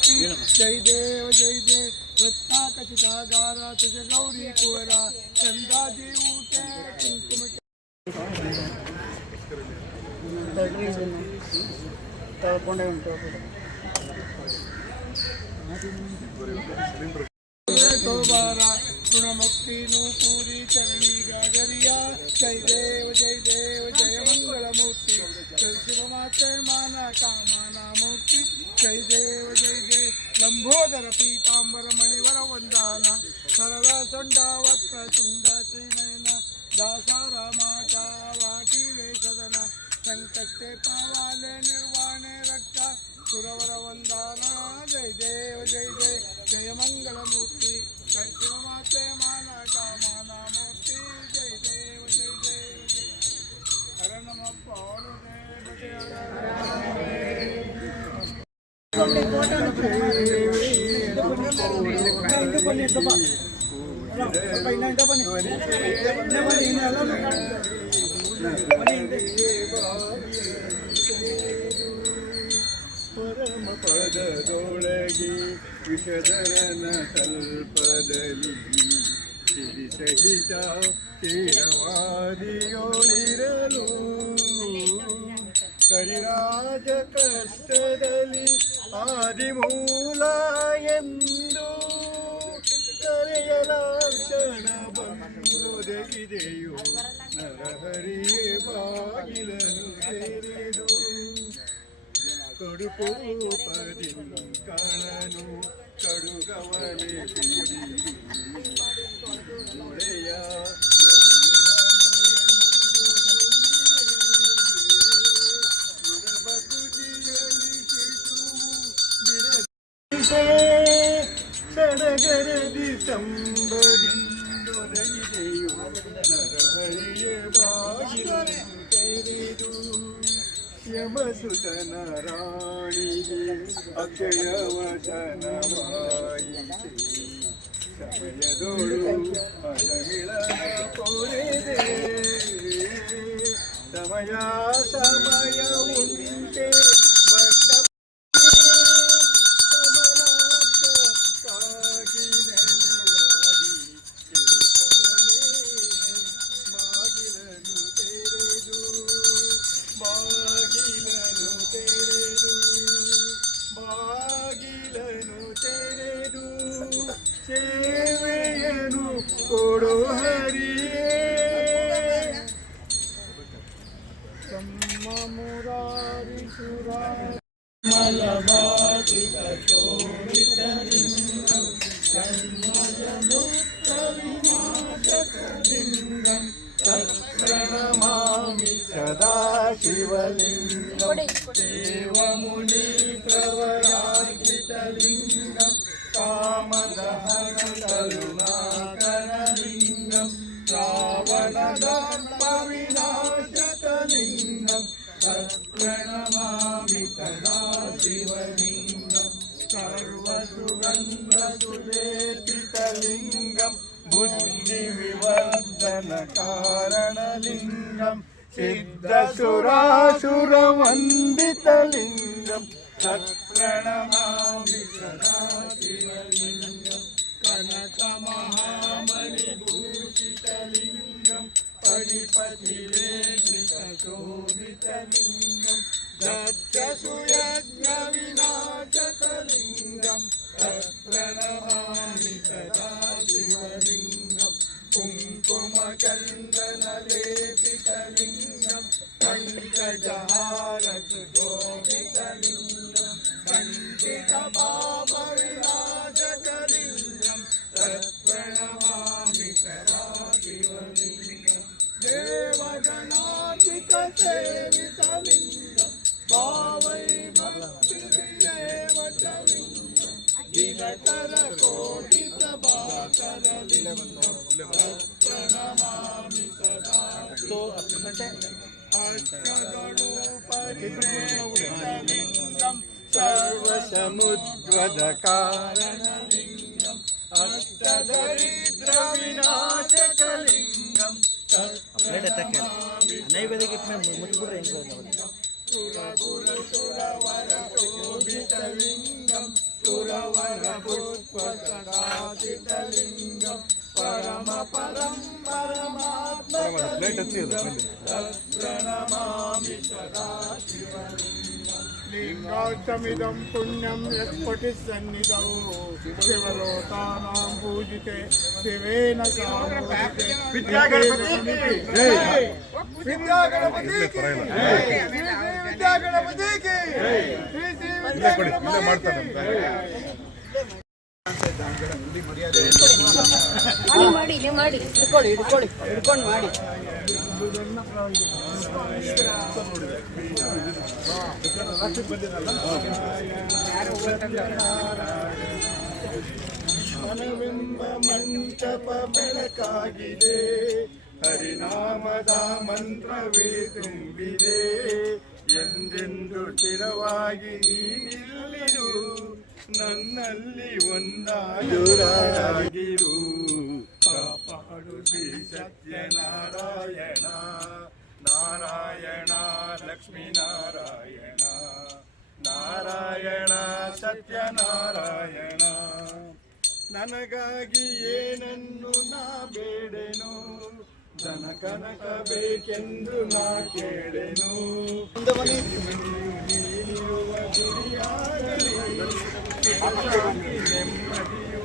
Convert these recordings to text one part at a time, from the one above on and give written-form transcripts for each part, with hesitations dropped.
मूर्ति जय देव रत्नाखचितागारा तुझ गौरी कुवरा चंदा देवूटे कुंकुम ತಳ್ಕೊಂಡೇ ಉಂಟು गुणमुक्ति नूपुरी चरणी गागरिया जय देव जय मंगल मूर्ति जय शिव माते माना कामना मूर्ति जय देव लंबोदर पीतांबर मणिवर वंदना सरल चंडावक्र चुंड त्रिनयन दासा रामाचा वाटी वेशदन संकटे पावाले निर्वाणे रक्षा सुरवर वंदना जय देव जय मंगल मूर्ति जय शिव माते माना कामना मूर्ति जय देव हर नम ಪರಮ ಪದದೊಳಗೆ ವಿಷಧರನ ಕಲ್ಪದಲ್ಲಿ ಸಿರಿ ಸಹಿತ ತೀರವಾದಿಯೋಳಿರಲು ಕರಿರಾಜ ಕಷ್ಟದಲ್ಲಿ ಆದಿಮೂಲ ಎಂದು ಕರೆಯಲಾಕ್ಷಣ ಬಂದೊದಗಿದೆಯೋ ನರಹರಿಯೇ ಬಾಗಿಲನು ತೆರೆದು ಕಡುಕೋಪದಿ ಕಣನು ಕಡುಗವನೆ ಒಡೆಯ ಸಡಗರದಿ ಸಂಬರಿಂದೊದಗಿದೆಯೋ ನರಹರಿಯ ಬಾಗಿಲನು ತೆರೆದು ಯಮಸುತನ ರಾಣಿಗೆ ಅಕ್ಷಯವಚನವಾಯಿತೆ ಸಮಯದೋಳು ಅಜಮಿಳನ ಕೋರಿದೆ ಸಮಯ ಉಂಟೆ ಸೇವೆಯನು ಕೊಡು ಹರಿಯೇ ತಮ್ಮ ಮುರಾರಿ ಸುರಾರಿ ಮಲಬಾಧಿತ ಶೋಭಿತಲಿಂಗಂ ಕನ್ಮಯಮುಕ್ತವಿನಾಶಕಲಿಂಗಂ ತತ್ಪ್ರಣಮಾಮಿ ಸದಾ ಶಿವಲಿಂಗಂ ದೇವಮುನಿ ಪ್ರವರಾಜಿತಲಿಂಗಂ कामदहनकरुणाकरलिङ्गं रावणदर्पविनाशकलिङ्गं तत्प्रणमामि सदा शिवलिङ्गं सर्वसुगन्धसुलेपितलिङ्गं बुद्धिविवर्धनकारणलिङ्गं सिद्धसुरासुरवन्दितलिङ्गं तत्प्रणमामि सदा शिवलिङ्गं कनकमहामणिभूषितलिङ्गं पणिपतिवेत्रितशोभितलिङ्गं दत्तसुयज्ञविनाशकलिङ्गं तत्प्रणमामि सदा शिवलिङ्गं कुङ्कुमचन्दनलेपितलिङ्गं पङ्कजहारसुशोभितलिङ्गं कण्ठितपापविनाशकलिङ्गं तत्प्रणमामि सदा शिवलिङ्गं देवगणाधिकसेवितलिङ्गं भावै भक्तिरेव च लिङ्गं दिनकरकोटिप्रभाकरलिङ्गं तत्प्रणमामि सदा अष्टगणोपरिवेष्टितलिङ्गं सर्वसमुद्वदकारणलिङ्गं अष्टदरिद्रविनाशकलिङ्गं सुरगुरसुरवरशोभितलिङ्गं ಸುರವರ ಪುಷ್ಪಸದಾಚಿತಲಿಂಗಂ ಪರಮ ಪರಂ ಪರಮಾತ್ಮಲಿಂಗಂ ತತ್ಪ್ರಣಮಾಮಿ ಸದಾ ಶಿವಲಿಂಗಂ ಲಿಂಗಾಷ್ಟಮಿದಂ ಪುಣ್ಯಂ ಯತ್ಪಟಿ ಸನ್ನಿಧೌ ಶಿವಲೋಕಾನಾಂ ಪೂಜಿತೆ ಶಿವೇನ ಸಾಮೂಹಿತೆ ವಿದ್ಯಾಗಣಪತಿ ವಿದ್ಯಾಗಣಪತಿ ಮಾಡಿ ಹಿಡ್ಕೊಂಡು ಮಾಡಿ ಮನವೆಂಬ ಮಂಟಪ ಬೆಳಕಾಗಿದೆ ಹರಿನಾಮದ ಮಂತ್ರವೇ ತುಂಬಿದೆ ಎಂದೆಂದು ಸ್ಥಿರವಾಗಿ ನೀನಿಲ್ಲಿರು ನನ್ನಲ್ಲಿ ಒಂದಾಗಿರು ಕಾಪಾಡು ಶ್ರೀ ಸತ್ಯನಾರಾಯಣ ನಾರಾಯಣ ಲಕ್ಷ್ಮೀ ನಾರಾಯಣ ನಾರಾಯಣ ಸತ್ಯನಾರಾಯಣ ನನಗಾಗಿ ಏನನ್ನು ನಾ ಬೇಡೆನು ಧನ ಕನಕ ಬೇಕೆಂದು ನಾ ಕೇಳೆನು ನೀನಿರುವ ಗುರಿಯಾಗಲಿ ನೆಮ್ಮದಿಯು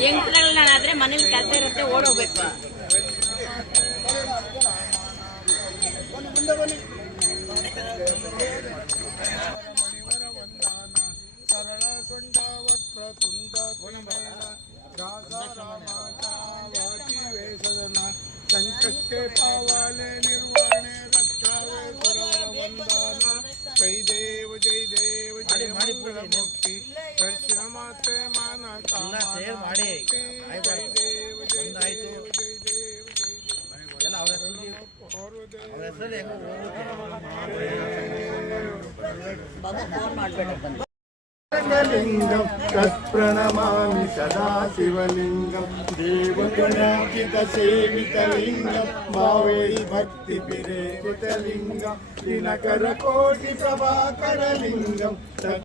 ಹೆಂಗಸಗಳನ್ನಾದ್ರೆ ಮನೇಲಿ ಕೆಲಸ ಇರುತ್ತೆ ಓಡೋಗ್ಬೇಕು. ಸರಳ ಸೊಂಡ ವಕ್ರ ತುಂಡ ವೇಷದನ ಸಂಕಷ್ಟೇ ಪಾವಾಲೆ ನಿರ್ವಹಣೆ ರಕ್ಷಾವೆ ಸುರವರ ವಂದನ ಜೈ ದೇವ ಜಯ ಮಂಗಳ ಮುಕ್ತಿ ದರ್ಶನ ಮಾತೆ ಮಾನ ಮಾಡಿ ಜಯ ದೇವ ಜಯ ದೇವ ಜಯ ದೇವ ಲಿಂಗಂ ತತ್ಪ್ರಣಮಾಮಿ ಸದಾ ಶಿವಲಿಂಗಂ ದೇವಗುಣಾರ್ಜಿತ ಸೇವಿತಲಿಂಗಂ ಭಾವೈ ಭಕ್ತಿ ಪ್ರೇರಿತಲಿಂಗಂ ದಿನಕರ ಕೋಟಿ ಪ್ರಭಾಕರ ಲಿಂಗಂ